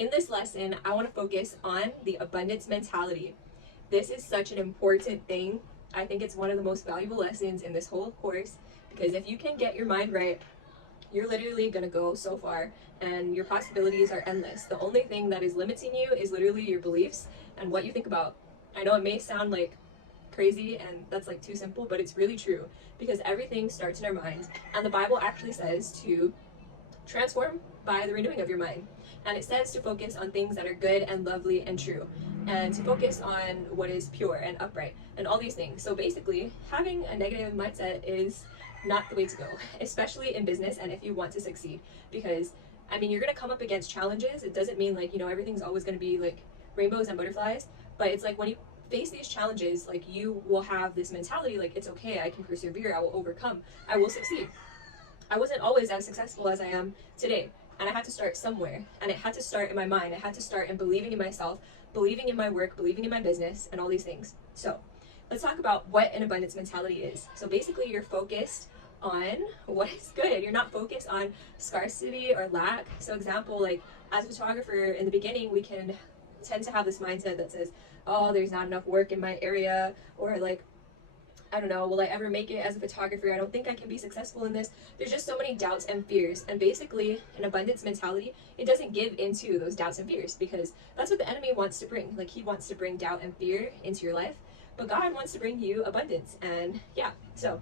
in this lesson, I want to focus on the abundance mentality. This is such an important thing. I think it's one of the most valuable lessons in this whole course, because if you can get your mind right, you're literally going to go so far and your possibilities are endless. The only thing that is limiting you is literally your beliefs and what you think about. I know it may sound like crazy and that's like too simple, but it's really true, because everything starts in our mind, and the Bible actually says to transform by the renewing of your mind. And it says to focus on things that are good and lovely and true, and to focus on what is pure and upright and all these things. So basically, having a negative mindset is not the way to go, especially in business and if you want to succeed. Because I mean, you're going to come up against challenges. It doesn't mean like, everything's always going to be like rainbows and butterflies, but it's like when you face these challenges, like you will have this mentality like, it's okay, I can persevere, I will overcome, I will succeed. I wasn't always as successful as I am today, and I had to start somewhere, and it had to start in my mind. I had to start in believing in myself, believing in my work, believing in my business, and all these things. So let's talk about what an abundance mentality is. So basically, you're focused on what is good. You're not focused on scarcity or lack. So example, like as a photographer in the beginning, we can tend to have this mindset that says, oh, there's not enough work in my area, or like, I don't know, will I ever make it as a photographer? I don't think I can be successful in this. There's just so many doubts and fears. And basically, an abundance mentality, it doesn't give into those doubts and fears, because that's what the enemy wants to bring. Like, he wants to bring doubt and fear into your life, but God wants to bring you abundance. And yeah, so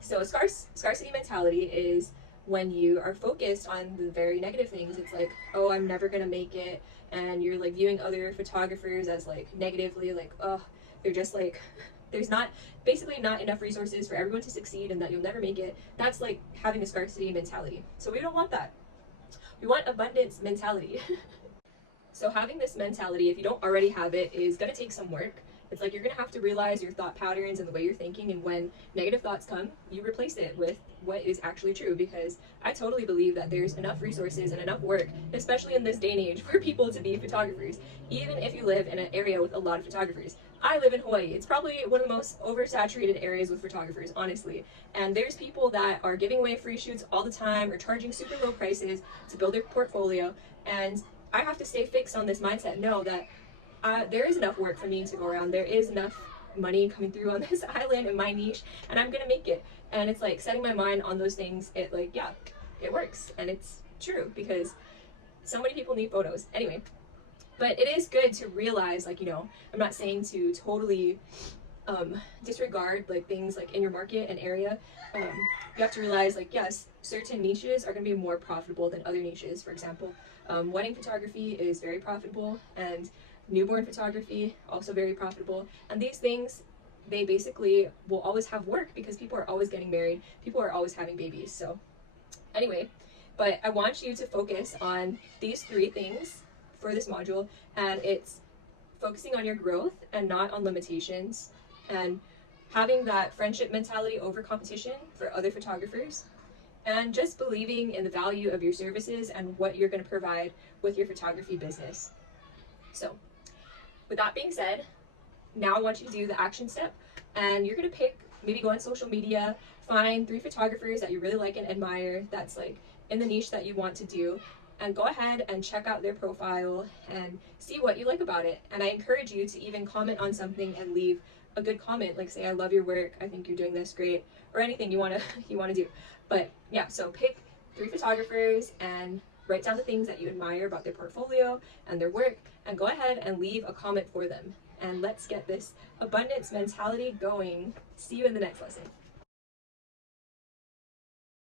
a scarcity mentality is when you are focused on the very negative things. It's like, oh, I'm never gonna make it, and you're like viewing other photographers as like negatively, like, oh, they're just like, there's not enough resources for everyone to succeed, and that you'll never make it. That's like having a scarcity mentality. So we don't want that. We want abundance mentality. So having this mentality, if you don't already have it, is going to take some work. It's like you're going to have to realize your thought patterns and the way you're thinking, and when negative thoughts come, you replace it with what is actually true, because I totally believe that there's enough resources and enough work, especially in this day and age, for people to be photographers, even if you live in an area with a lot of photographers. I live in Hawaii. It's probably one of the most oversaturated areas with photographers, honestly. And there's people that are giving away free shoots all the time or charging super low prices to build their portfolio. And I have to stay fixed on this mindset, know that there is enough work for me to go around. There is enough money coming through on this island in my niche, and I'm gonna make it. And it's like setting my mind on those things. It like, yeah, it works, and it's true, because so many people need photos. Anyway, but it is good to realize, like, I'm not saying to totally disregard like things like in your market and area. You have to realize, like, yes, certain niches are going to be more profitable than other niches. For example, wedding photography is very profitable, and newborn photography also very profitable. And these things, they basically will always have work, because people are always getting married, people are always having babies. So anyway, but I want you to focus on these three things for this module, and it's focusing on your growth and not on limitations, and having that friendship mentality over competition for other photographers, and just believing in the value of your services and what you're going to provide with your photography business. So with that being said, now I want you to do the action step, and you're going to maybe go on social media, find 3 photographers that you really like and admire, that's like in the niche that you want to do, and go ahead and check out their profile and see what you like about it. And I encourage you to even comment on something and leave a good comment, like say, I love your work, I think you're doing this great, or anything you want to do. But yeah, so pick 3 photographers and write down the things that you admire about their portfolio and their work, and go ahead and leave a comment for them. And let's get this abundance mentality going. See you in the next lesson.